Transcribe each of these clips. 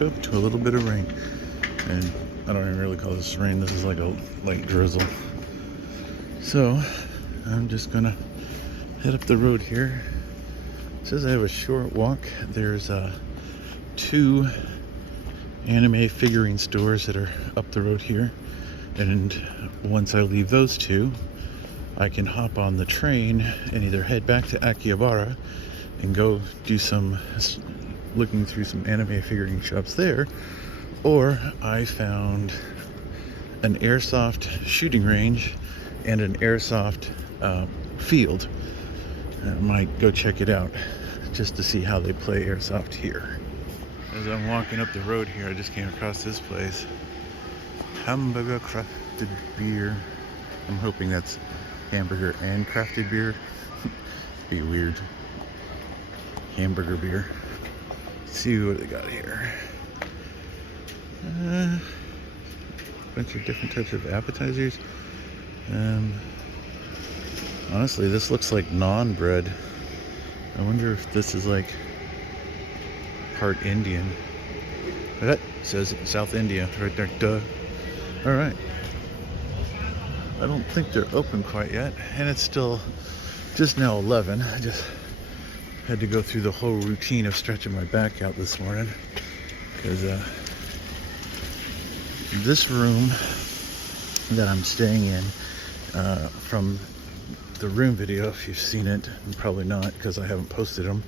woke up to a little bit of rain. And I don't even really call this rain. This is like a light drizzle. So I'm just gonna head up the road here. It says I have a short walk. There's two anime figurine stores that are up the road here, and once I leave those two, I can hop on the train and either head back to Akihabara and go do some looking through some anime figurine shops there, or I found an airsoft shooting range and an airsoft field. I might go check it out just to see how they play airsoft here. As I'm walking up the road here, I just came across this place. Hamburger crafted beer. I'm hoping that's hamburger and crafted beer. Be weird. Hamburger beer. Let's see what they got here. Bunch of different types of appetizers. Honestly, this looks like naan bread. I wonder if this is like part Indian. That says South India right there. Duh. All right. I don't think they're open quite yet, and it's still just now 11. I just had to go through the whole routine of stretching my back out this morning because this room that I'm staying in, from the room video, if you've seen it, and probably not because I haven't posted them,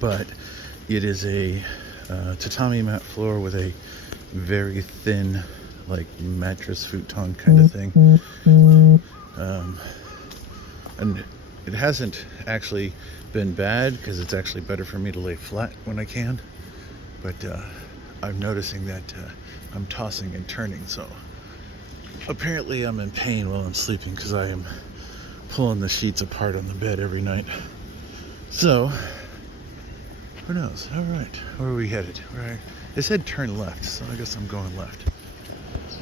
but it is a tatami mat floor with a very thin, like mattress futon kind of thing, and it hasn't actually been bad because it's actually better for me to lay flat when I can, but I'm noticing that I'm tossing and turning, so apparently I'm in pain while I'm sleeping because I am pulling the sheets apart on the bed every night. So who knows? All right, where are we headed? Right, it said turn left, so I guess I'm going left.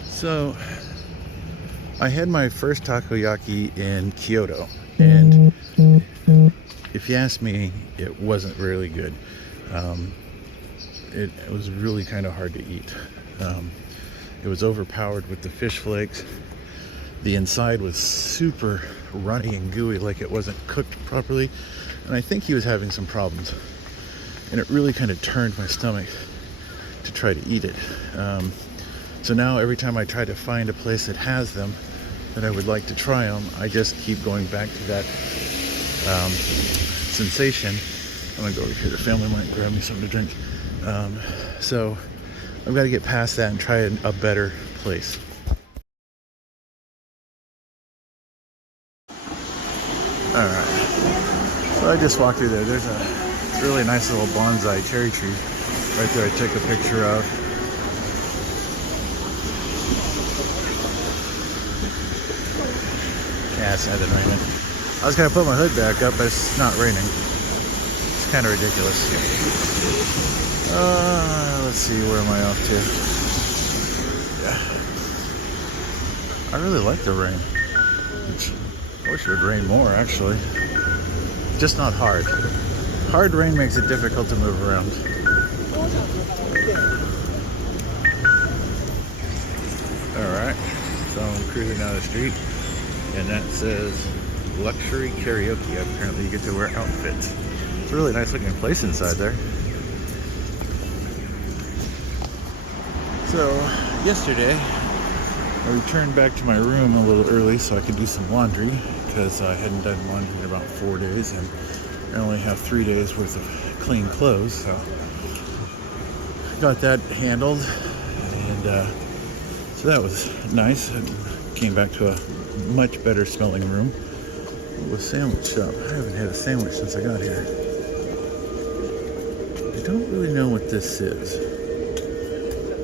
So I had my first takoyaki in Kyoto, and if you ask me, it wasn't really good. It was really kind of hard to eat. It was overpowered with the fish flakes. The inside was super runny and gooey, like it wasn't cooked properly, and I think he was having some problems, and it really kind of turned my stomach to try to eat it. So now every time I try to find a place that has them, that I would like to try them, I just keep going back to that sensation. I'm gonna go over here. The family might grab me something to drink. So I've got to get past that and try a better place. All right. So I just walked through there. There's a really nice little bonsai cherry tree right there. I took a picture of. Yeah, it's not raining. I was gonna put my hood back up, but it's not raining. It's kind of ridiculous. Let's see, where am I off to? Yeah. I really like the rain. I wish it would rain more, actually. Just not hard. Hard rain makes it difficult to move around. Alright, so I'm cruising down the street, and that says luxury karaoke. Apparently you get to wear outfits. It's a really nice looking place inside there. So yesterday I returned back to my room a little early so I could do some laundry, because I hadn't done laundry in about 4 days, and I only have 3 days worth of clean clothes, so I got that handled, and so that was nice. I came back to a much better smelling room. A sandwich shop. I haven't had a sandwich since I got here. I don't really know what this is.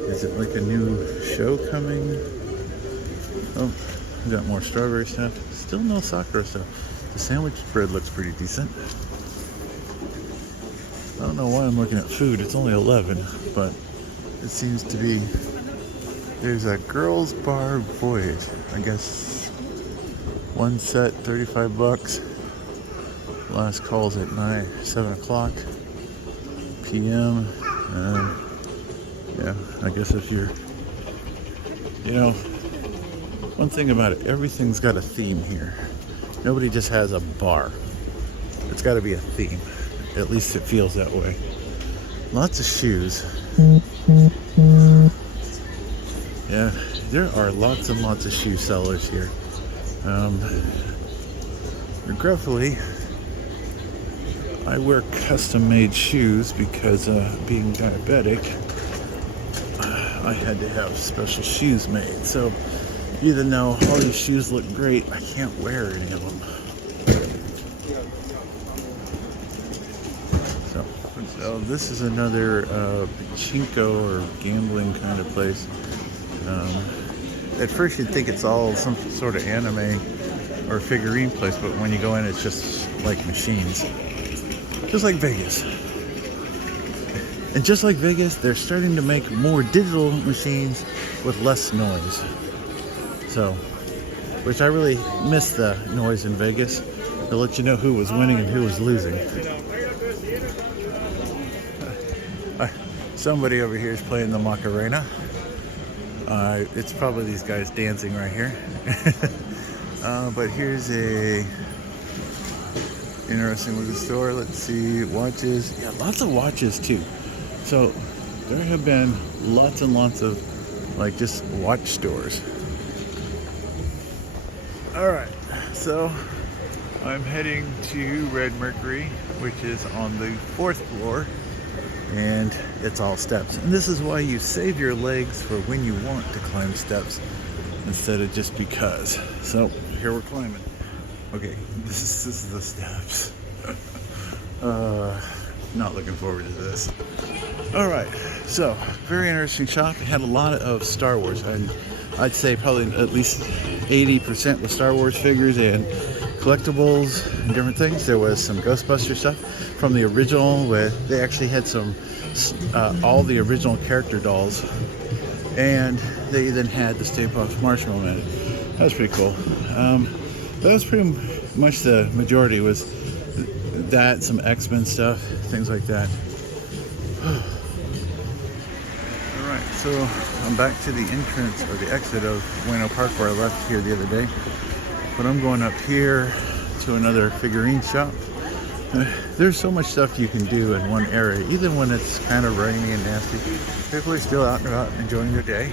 Is it like a new show coming? Oh, we got more strawberry stuff. Still no Sakura stuff. The sandwich bread looks pretty decent. I don't know why I'm looking at food. It's only 11, but it seems to be. There's a girls bar voyage. I guess one set, $35. Last call's at 7 o'clock. p.m. Yeah, I guess if you're, one thing about it, everything's got a theme here. Nobody just has a bar. It's got to be a theme. At least it feels that way. Lots of shoes. Yeah, there are lots and lots of shoe sellers here. Regretfully, I wear custom-made shoes because being diabetic, I had to have special shoes made. So even though all these shoes look great, I can't wear any of them. So this is another pachinko or gambling kind of place. At first you'd think it's all some sort of anime or figurine place, but when you go in, it's just like machines. Just like Vegas. And just like Vegas, they're starting to make more digital machines with less noise. So, which I really miss the noise in Vegas. They'll let you know who was winning and who was losing. Somebody over here is playing the Macarena. It's probably these guys dancing right here. But here's a interesting little store. Let's see, watches. Yeah, lots of watches too. So there have been lots and lots of like just watch stores. All right, so I'm heading to Red Mercury, which is on the 4th floor, and it's all steps. And this is why you save your legs for when you want to climb steps instead of just because. So here we're climbing. Okay, this is the steps. Not looking forward to this. All right, so very interesting shop. It had a lot of Star Wars, and I'd say probably at least 80% was Star Wars figures and collectibles and different things. There was some Ghostbuster stuff from the original, where they actually had some all the original character dolls, and they even had the Stay Puft Marshmallow Man. That was pretty cool. That was pretty much the majority, was that, some X-Men stuff, things like that. Alright, so I'm back to the entrance or the exit of Bueno Park where I left here the other day. But I'm going up here to another figurine shop. There's so much stuff you can do in one area, even when it's kind of rainy and nasty. People are still out and about enjoying their day.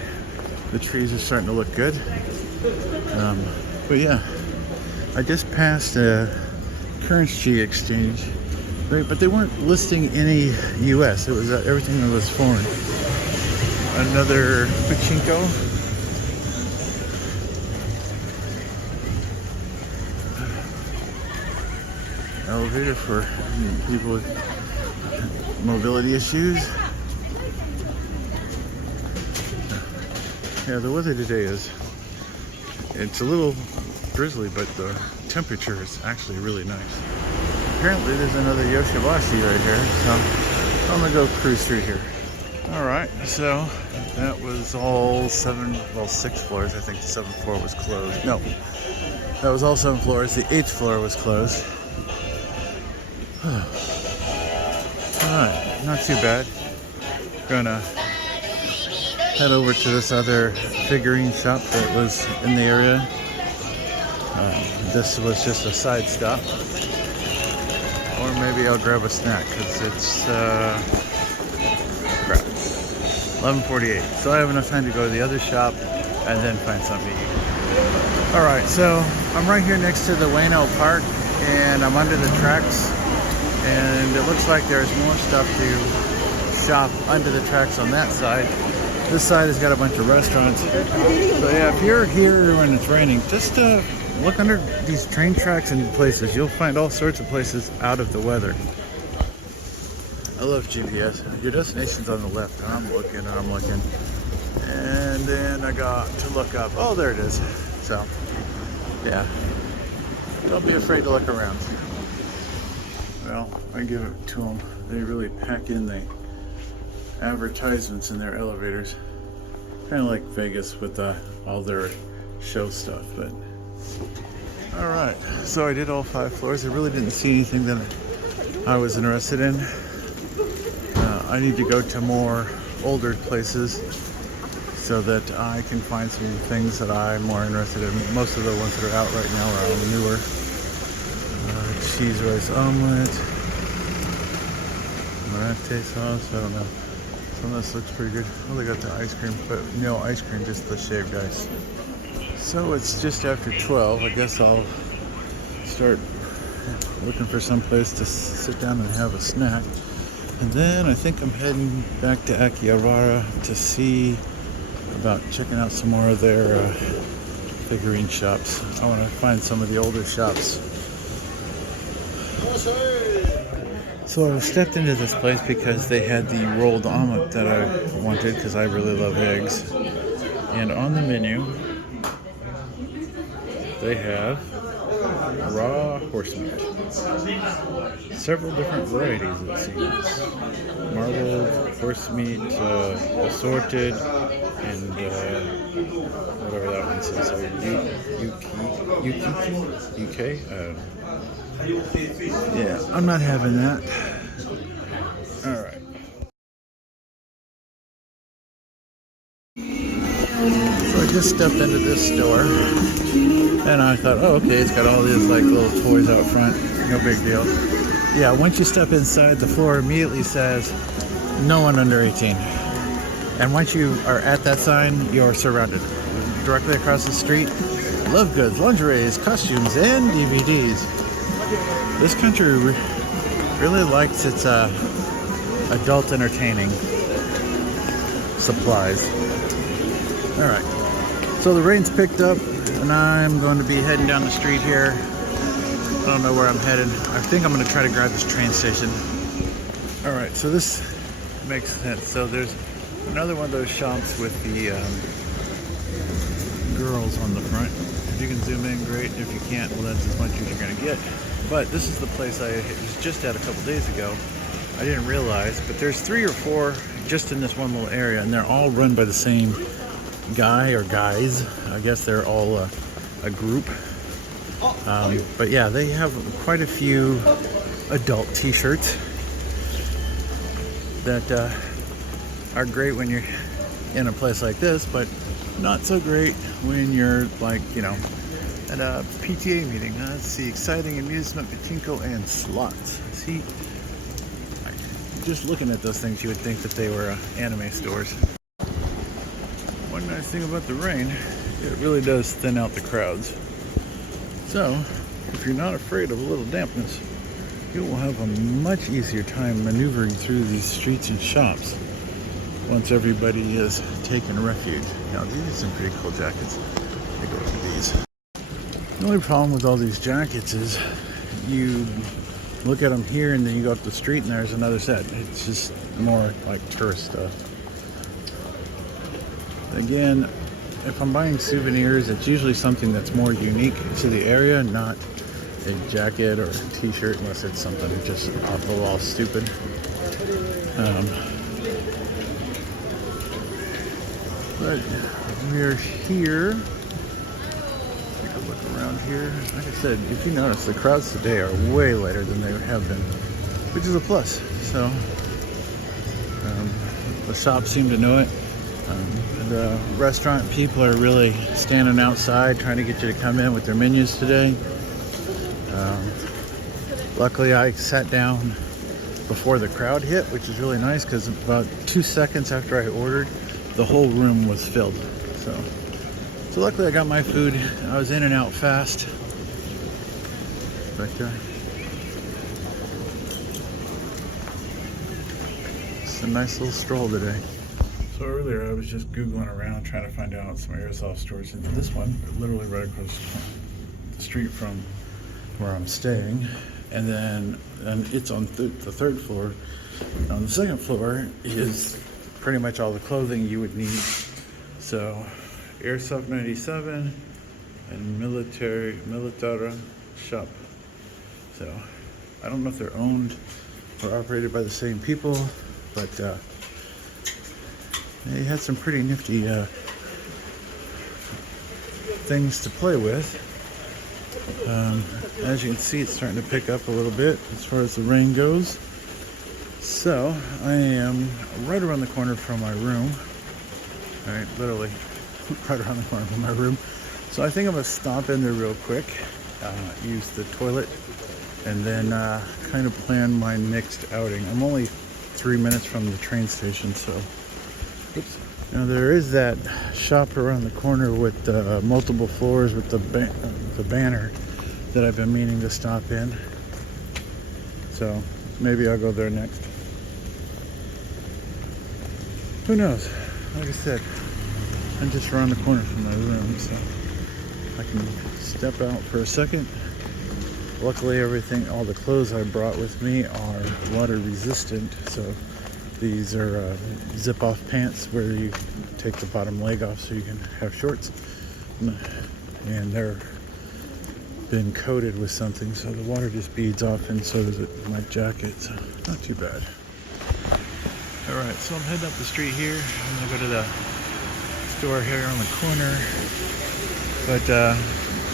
The trees are starting to look good. But yeah, I just passed a currency exchange, but they weren't listing any US. It was everything that was foreign. Another pachinko. Elevator for people with mobility issues. Yeah, the weather today it's a little drizzly, but the temperature is actually really nice. Apparently there's another Yoshibashi right here, so I'm gonna go cruise through here. All right, so that was all 6 floors. I think the 7th floor was closed. No, that was all 7 floors. The 8th floor was closed. Alright, not too bad. Gonna head over to this other figurine shop that was in the area. This was just a side stop. Or maybe I'll grab a snack because it's 11:48. So I have enough time to go to the other shop and then find something to eat. Alright, so I'm right here next to the Bueno Park, and I'm under the tracks. And it looks like there's more stuff to shop under the tracks on that side. This side has got a bunch of restaurants. So yeah, if you're here when it's raining, just look under these train tracks and places. You'll find all sorts of places out of the weather. I love GPS. Your destination's on the left, and I'm looking and I'm looking. And then I got to look up. Oh, there it is. So, yeah. Don't be afraid to look around. Well, I give it to them. They really pack in the advertisements in their elevators. Kind of like Vegas with all their show stuff. But all right, so I did all 5 floors. I really didn't see anything that I was interested in. I need to go to more older places so that I can find some things that I'm more interested in. Most of the ones that are out right now are all newer. Cheese rice omelet, maratte sauce, I don't know. Some of this looks pretty good. Oh, they got the ice cream, but no ice cream, just the shaved ice. So it's just after 12. I guess I'll start looking for some place to sit down and have a snack. And then I think I'm heading back to Akihabara to see about checking out some more of their figurine shops. I want to find some of the older shops. So I stepped into this place because they had the rolled omelet that I wanted because I really love eggs. And on the menu, they have raw horse meat. Several different varieties, it seems. Marbled, horse meat, assorted, and whatever that one says. UK? Yeah, I'm not having that. Alright. So I just stepped into this store and I thought, oh, okay, it's got all these like little toys out front. No big deal. Yeah, once you step inside, the floor immediately says no one under 18. And once you are at that sign, you're surrounded. Directly across the street, love goods, lingeries, costumes, and DVDs. This country really likes its adult entertaining supplies. Alright, so the rain's picked up and I'm going to be heading down the street here. I don't know where I'm headed. I think I'm going to try to grab this train station. Alright, so this makes sense. So there's another one of those shops with the girls on the front. If you can zoom in, great. If you can't, well, that's as much as you're going to get. But this is the place I was just at a couple days ago. I didn't realize, but there's 3 or 4 just in this one little area, and they're all run by the same guy or guys. I guess they're all a group. But yeah, they have quite a few adult t-shirts that are great when you're in a place like this, but not so great when you're like, you know, at a PTA meeting. Let's see, exciting amusement, pachinko, and slots. See, just looking at those things, you would think that they were anime stores. One nice thing about the rain, it really does thin out the crowds. So, if you're not afraid of a little dampness, you will have a much easier time maneuvering through these streets and shops once everybody is taken refuge. Now, these are some pretty cool jackets. I go with these. The only problem with all these jackets is you look at them here and then you go up the street and there's another set. It's just more like tourist stuff. Again, if I'm buying souvenirs, it's usually something that's more unique to the area, not a jacket or a t-shirt, unless it's something just off the wall stupid. But we're here. Take a look around here. Like I said, if you notice, the crowds today are way later than they have been, which is a plus. So the shops seem to know it. The restaurant people are really standing outside trying to get you to come in with their menus today. Luckily, I sat down before the crowd hit, which is really nice because about 2 seconds after I ordered, the whole room was filled. So luckily I got my food. I was in and out fast. But it's a nice little stroll today. So earlier I was just Googling around trying to find out some airsoft stores, and this one, literally right across the street from where I'm staying, and it's on the 3rd floor. On the 2nd floor is pretty much all the clothing you would need. So Airsoft 97 and Militara shop. So I don't know if they're owned or operated by the same people, but they had some pretty nifty things to play with. As you can see, it's starting to pick up a little bit as far as the rain goes. So I am right around the corner from my room. All right, literally right around the corner from my room. So I think I'm gonna stop in there real quick, use the toilet, and then kind of plan my next outing. I'm only 3 minutes from the train station, so oops. Now there is that shop around the corner with multiple floors with the banner that I've been meaning to stop in. So maybe I'll go there next. Who knows? Like I said, I'm just around the corner from my room, so I can step out for a second. Luckily, all the clothes I brought with me are water resistant, so these are zip-off pants where you take the bottom leg off so you can have shorts, and they're been coated with something, so the water just beads off, and so does my jacket, so not too bad. Alright, so I'm heading up the street here. I'm gonna go to the store here on the corner, but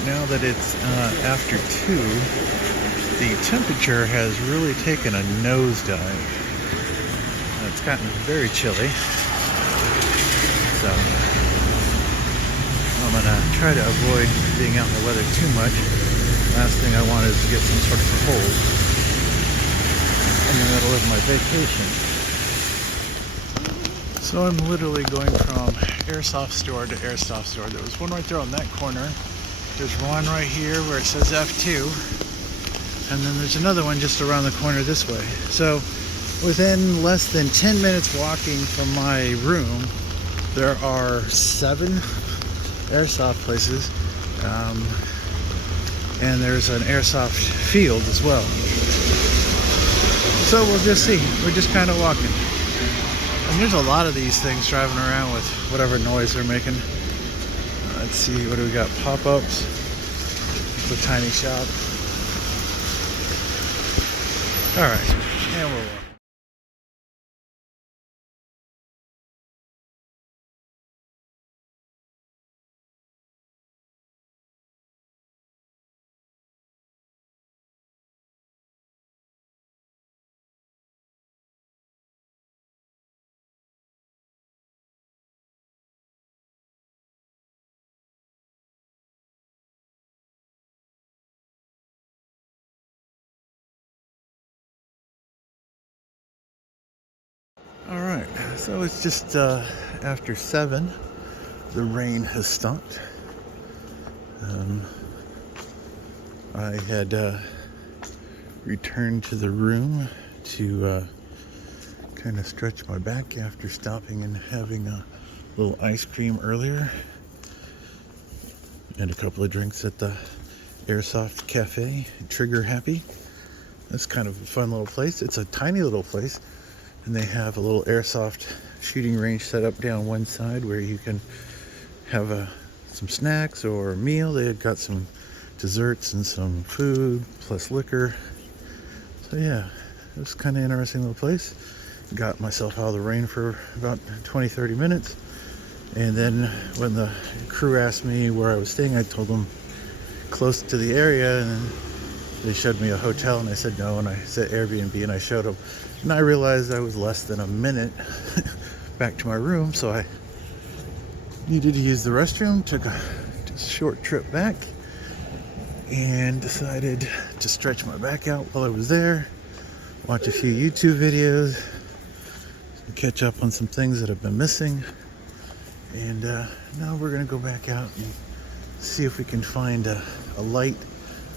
now that it's after 2, the temperature has really taken a nosedive. It's gotten very chilly, so I'm gonna try to avoid being out in the weather too much. Last thing I want is to get some sort of cold in the middle of my vacation. So I'm literally going from airsoft store to airsoft store. There was one right there on that corner. There's one right here where it says F2. And then there's another one just around the corner this way. So within less than 10 minutes walking from my room, there are 7 airsoft places. And there's an airsoft field as well. So we'll just see. We're just kind of walking. And there's a lot of these things driving around with whatever noise they're making. Let's see, what do we got? Pop-ups. It's a tiny shop. All right, and we're walking. All right, so it's just after 7. The rain has stopped. I had returned to the room to kind of stretch my back after stopping and having a little ice cream earlier and a couple of drinks at the Airsoft Cafe, Trigger Happy. That's kind of a fun little place. It's a tiny little place, and they have a little airsoft shooting range set up down one side where you can have some snacks or a meal. They had got some desserts and some food plus liquor. So yeah, it was kind of an interesting little place. Got myself out of the rain for about 20-30 minutes, and then when the crew asked me where I was staying, I told them close to the area, and then they showed me a hotel, and I said no, and I said Airbnb, and I showed them, and I realized I was less than a minute back to my room, so I needed to use the restroom. Took a short trip back and decided to stretch my back out while I was there, watch a few YouTube videos, catch up on some things that I've been missing, and now we're gonna go back out and see if we can find a light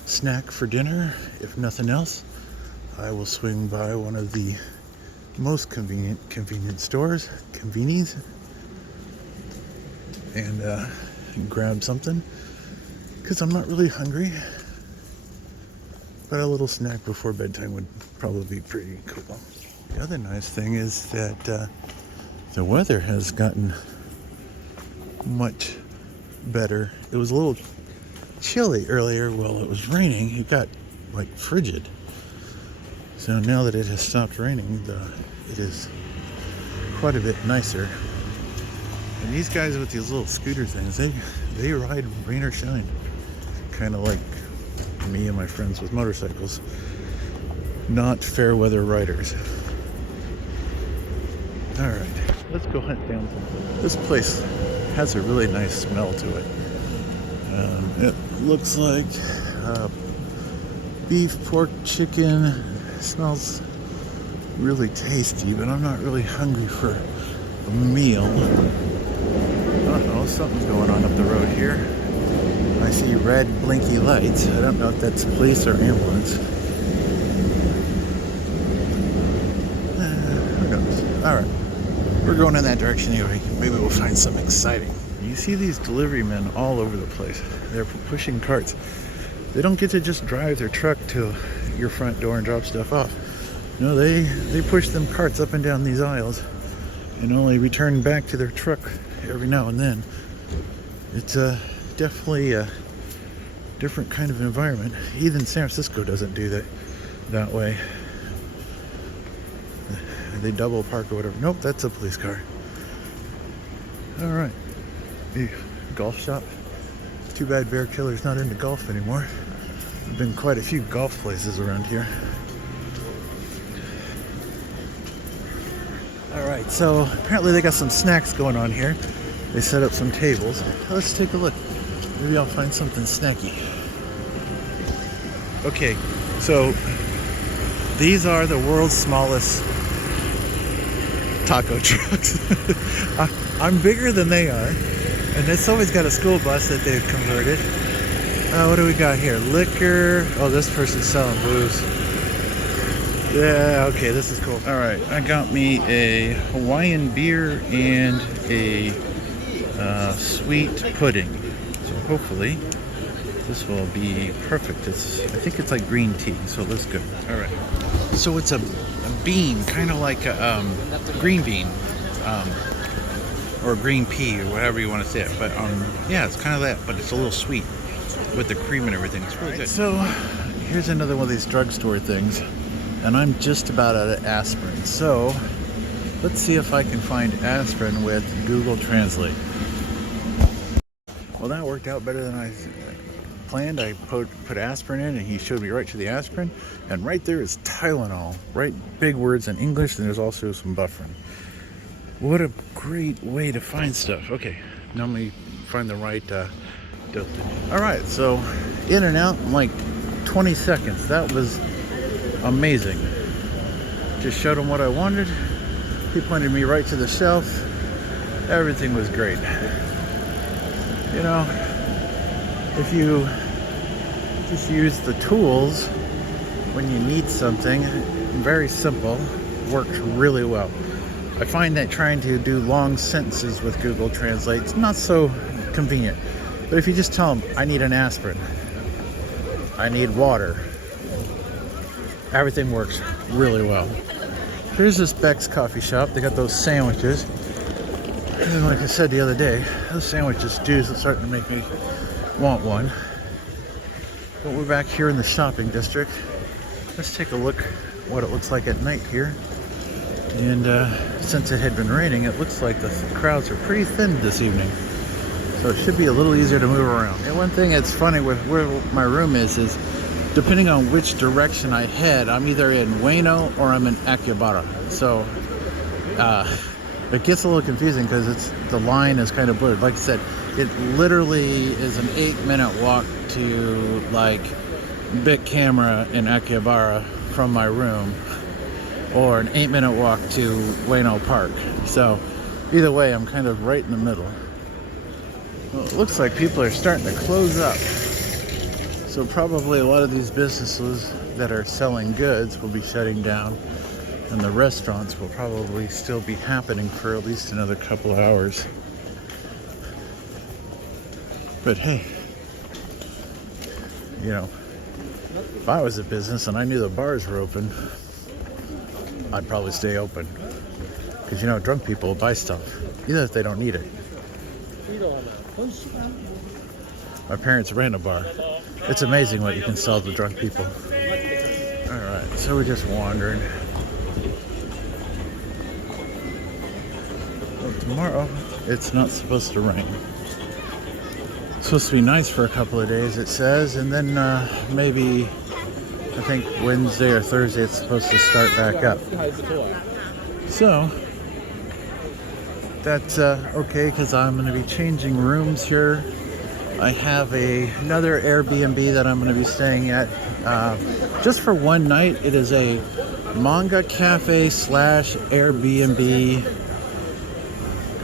snack for dinner. If nothing else, I will swing by one of the most convenient stores, Convenies, and grab something, because I'm not really hungry, but a little snack before bedtime would probably be pretty cool. The other nice thing is that the weather has gotten much better. It was a little chilly earlier while it was raining. It got like frigid. So now that it has stopped raining, it is quite a bit nicer. And these guys with these little scooter things, they ride rain or shine, kind of like me and my friends with motorcycles. Not fair weather riders. All right, let's go hunt down some. This place has a really nice smell to it. It looks like beef, pork, chicken. It smells really tasty, but I'm not really hungry for a meal. I don't know, something's going on up the road here. I see red blinky lights. I don't know if that's police or ambulance. Who knows? All right, we're going in that direction anyway. Maybe we'll find something exciting. You see these delivery men all over the place. They're pushing carts. They don't get to just drive their truck to your front door and drop stuff off. No, they push them carts up and down these aisles and only return back to their truck every now and then. It's definitely a different kind of environment. Even San Francisco doesn't do that way. They double park or whatever. Nope, that's a police car. All right. Golf shop. Too bad Bear Killer's not into golf anymore. There've been quite a few golf places around here. All right, so apparently they got some snacks going on here. They set up some tables. Let's take a look. Maybe I'll find something snacky. Okay, so these are the world's smallest taco trucks. I'm bigger than they are, and it's always got a school bus that they've converted. What do we got here? Liquor. Oh, this person's selling booze. Yeah, okay, this is cool. All right, I got me a Hawaiian beer and a sweet pudding. So hopefully this will be perfect. I think it's like green tea, so it looks good. All right. So it's a bean, kind of like a green bean, or green pea, or whatever you want to say it. But yeah, it's kind of that, but it's a little sweet with the cream and everything. It's really good. So here's another one of these drugstore things. And I'm just about out of aspirin. So let's see if I can find aspirin with Google Translate. Well, that worked out better than I planned. I put aspirin in and he showed me right to the aspirin. And right there is Tylenol. Right, big words in English, and there's also some buffering. What a great way to find stuff. Okay, now let me find the right dosage. All right, so in and out in like 20 seconds. That was amazing. Just showed him what I wanted. He pointed me right to the shelf. Everything was great. You know, if you just use the tools when you need something, very simple, works really well. I find that trying to do long sentences with Google Translate is not so convenient. But if you just tell them, I need an aspirin, I need water, everything works really well. Here's this Beck's coffee shop. They got those sandwiches. And like I said the other day, those sandwiches do starting to make me want one. But we're back here in the shopping district. Let's take a look what it looks like at night here. And since it had been raining, it looks like the crowds are pretty thin this evening. So it should be a little easier to move around. And one thing that's funny with where my room is depending on which direction I head, I'm either in Ueno or I'm in Akihabara. So it gets a little confusing because the line is kind of blurred. Like I said, it literally is an 8-minute walk to like Big Camera in Akihabara from my room, or an 8-minute walk to Ueno Park. So either way, I'm kind of right in the middle. Well, it looks like people are starting to close up. So probably a lot of these businesses that are selling goods will be shutting down, and the restaurants will probably still be happening for at least another couple of hours. But hey, you know, if I was a business and I knew the bars were open, I'd probably stay open. Because you know, drunk people will buy stuff, even if they don't need it. My parents ran a bar. It's amazing what you can sell to drunk people. Alright, so we're just wandering. Well, tomorrow, it's not supposed to rain. It's supposed to be nice for a couple of days, it says, and then maybe, I think Wednesday or Thursday, it's supposed to start back up. So, that's okay, because I'm going to be changing rooms here. I have another Airbnb that I'm going to be staying at just for one night. It is a manga cafe slash Airbnb,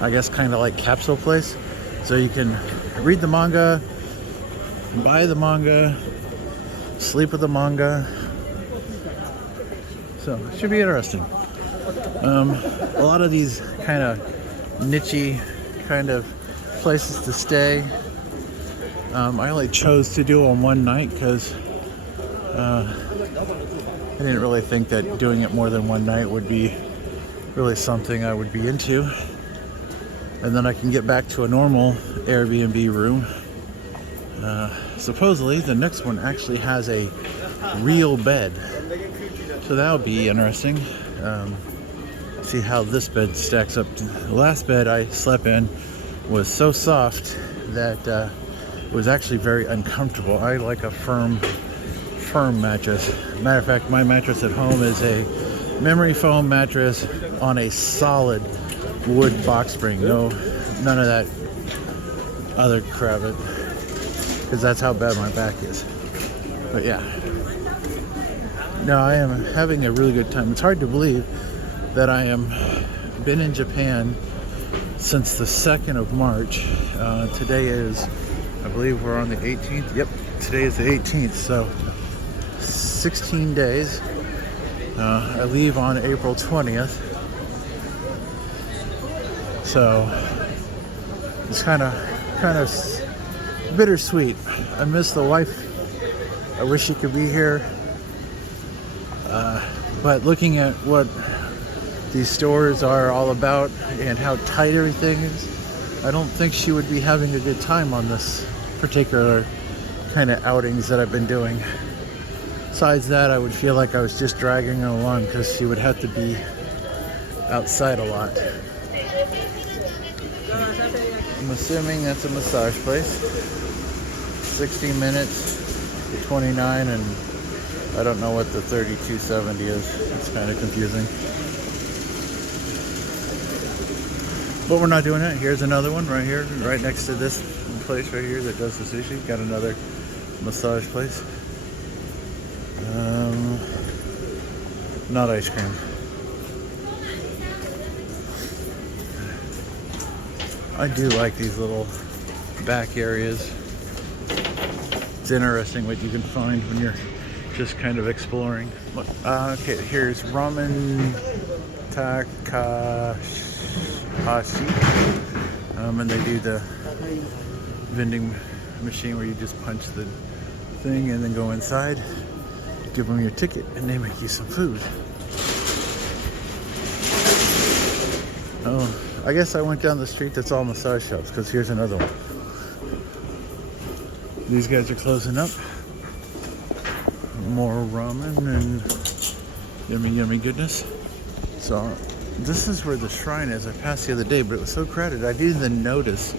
I guess kind of like capsule place. So you can read the manga, buy the manga, sleep with the manga. So it should be interesting. A lot of these kind of niche-y kind of places to stay. I only chose to do on one night because I didn't really think that doing it more than one night would be really something I would be into. And then I can get back to a normal Airbnb room. Supposedly the next one actually has a real bed, so that'll be interesting. See how this bed stacks up. The last bed I slept in was so soft that it was actually very uncomfortable. I like a firm mattress. Matter of fact, my mattress at home is a memory foam mattress on a solid wood box spring. No, none of that other crap, because that's how bad my back is. But yeah, no, I am having a really good time. It's hard to believe that I am been in Japan since the 2nd of March. Today is, I believe we're on the 18th. Yep, today is the 18th, so 16 days. I leave on April 20th. So it's kind of bittersweet. I miss the wife. I wish she could be here. But looking at what these stores are all about and how tight everything is, I don't think she would be having a good time on this particular kind of outings that I've been doing. Besides that, I would feel like I was just dragging her along because she would have to be outside a lot. I'm assuming that's a massage place. 60 minutes to 29, and I don't know what the 3270 is. It's kind of confusing. But we're not doing that. Here's another one right here, right next to this place right here that does the sushi. Got another massage place. Not ice cream. I do like these little back areas. It's interesting what you can find when you're just kind of exploring. Okay, here's Ramen Takahashi. And they do the vending machine where you just punch the thing and then go inside, give them your ticket, and they make you some food. Oh, I guess I went down the street that's all massage shops, because here's another one. These guys are closing up. More ramen and yummy goodness. So this is where the shrine is. I passed the other day, but it was so crowded I didn't even notice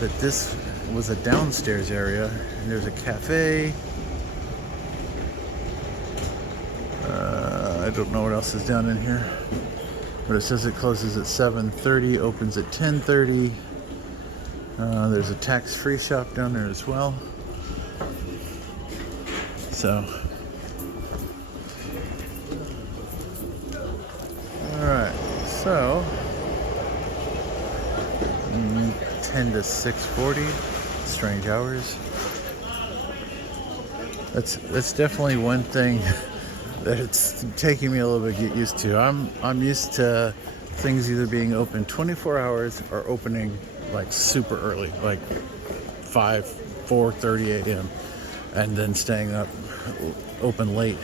that this was a downstairs area. And there's a cafe. I don't know what else is down in here, but it says it closes at 7:30, opens at 10:30. There's a tax-free shop down there as well. So, alright, so 10 to 6:40, strange hours. That's definitely one thing that it's taking me a little bit to get used to. I'm used to things either being open 24 hours or opening like super early, like 4:30 a.m. and then staying up open late.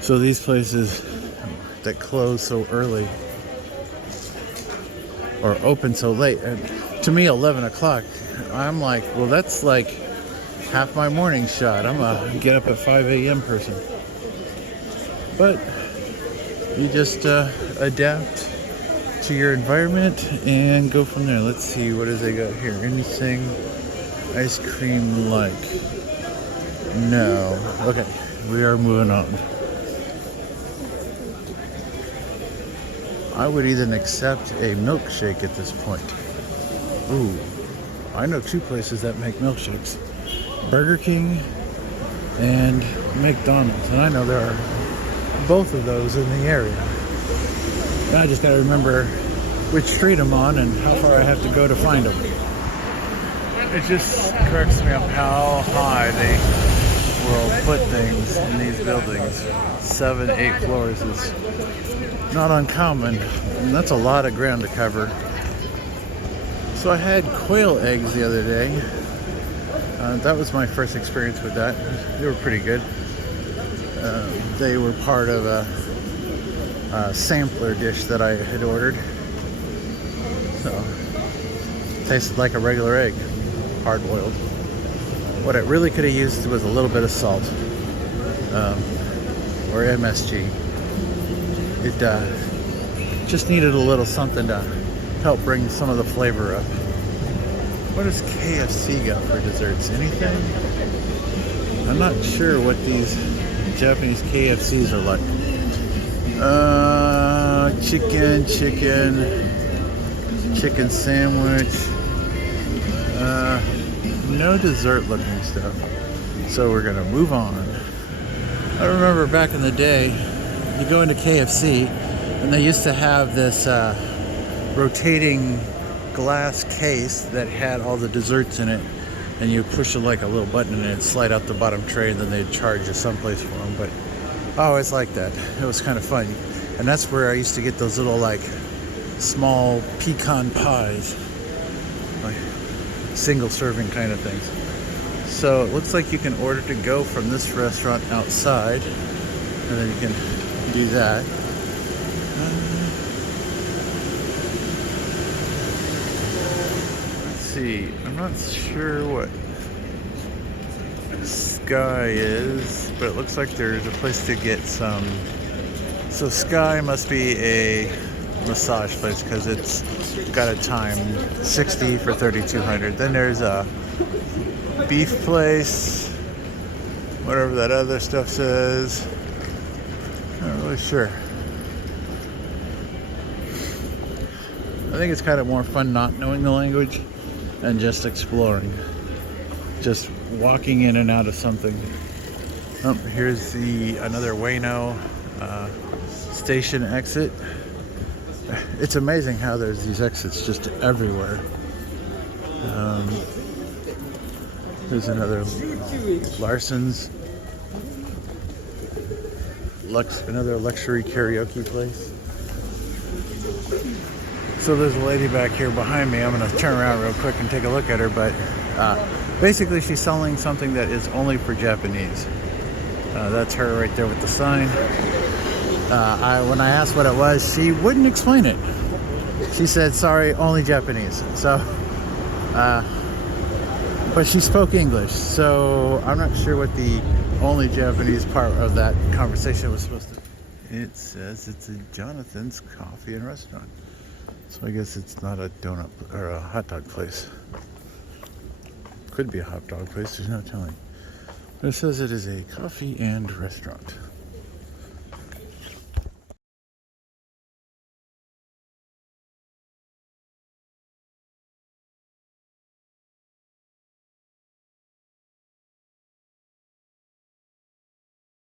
So these places that close so early or open so late, and to me 11 o'clock, I'm like, well, that's like half my morning shot. I'm a get up at 5 a.m. person. But you just adapt to your environment and go from there. Let's see, what do they got here? Anything ice cream like? No. Okay, we are moving on. I would even accept a milkshake at this point. Ooh, I know two places that make milkshakes. Burger King and McDonald's. And I know there are both of those in the area. And I just gotta remember which street I'm on and how far I have to go to find them. It just cracks me up how high they will put things in these buildings. 7, 8 floors is not uncommon, and that's a lot of ground to cover. So I had quail eggs the other day. That was my first experience with that. They were pretty good. They were part of a sampler dish that I had ordered. So, tasted like a regular egg, hard-boiled. What it really could have used was a little bit of salt, or MSG. It just needed a little something to help bring some of the flavor up. What does KFC got for desserts? Anything? I'm not sure what these Japanese KFCs are like. Chicken sandwich. No dessert looking stuff. So we're gonna move on. I remember back in the day, you go into KFC and they used to have this rotating glass case that had all the desserts in it, and you push like a little button and it'd slide out the bottom tray, and then they'd charge you someplace for them. But I always liked that. It was kind of fun. And that's where I used to get those little like small pecan pies, like single serving kind of things. So it looks like you can order to go from this restaurant outside, and then you can do that. Let's see, I'm not sure what Sky is, but it looks like there's a place to get some. So Sky must be a massage place because it's got a time $60 for $3,200. Then there's a beef place, whatever that other stuff says. Not really sure. I think it's kind of more fun not knowing the language and just exploring, just walking in and out of something. Oh, here's another Ueno station exit. It's amazing how there's these exits just everywhere. There's another Larson's, another luxury karaoke place. So there's a lady back here behind me. I'm going to turn around real quick and take a look at her, but basically she's selling something that is only for Japanese. That's her right there with the sign. When I asked what it was, she wouldn't explain it. She said, sorry, only Japanese. So, but she spoke English, so I'm not sure what the only Japanese part of that conversation was supposed to be. It says it's a Jonathan's Coffee and Restaurant. So I guess it's not a donut or a hot dog place. Could be a hot dog place, there's no telling. But it says it is a coffee and restaurant.